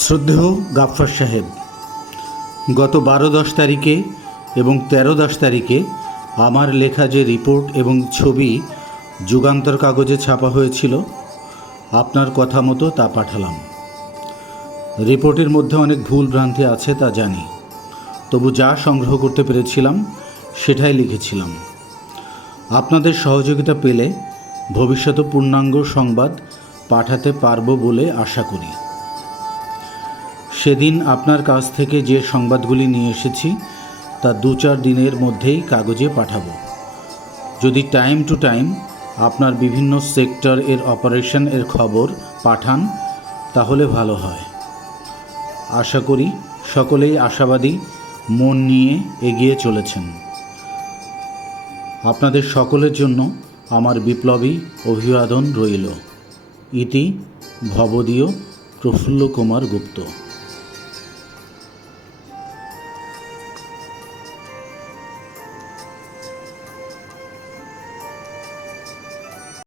শ্রদ্ধেয় গাফফার সাহেব, গত বারো দশ তারিখে এবং তেরো দশ তারিখে আমার লেখা যে রিপোর্ট এবং ছবি যুগান্তর কাগজে ছাপা হয়েছিল, আপনার কথা মতো তা পাঠালাম। রিপোর্টের মধ্যে অনেক ভুল ভ্রান্তি আছে তা জানি, তবু যা সংগ্রহ করতে পেরেছিলাম সেটাই লিখেছিলাম। আপনাদের সহযোগিতা পেলে ভবিষ্যতে পূর্ণাঙ্গ সংবাদ পাঠাতে পারব বলে আশা করি। সেদিন আপনার কাছ থেকে যে সংবাদগুলি নিয়ে এসেছি, তা দু চার দিনের মধ্যেই কাগজে পাঠাবো। যদি টাইম টু টাইম আপনার বিভিন্ন সেক্টর এর অপারেশন এর খবর পাঠান, তাহলে ভালো হয়। আশা করি সকলেই আশাবাদী মন নিয়ে এগিয়ে চলেছেন। আপনাদের সকলের জন্য আমার বিপ্লবী অভিবাদন রইল। ইতি ভবদীয় প্রফুল্ল কুমার গুপ্ত।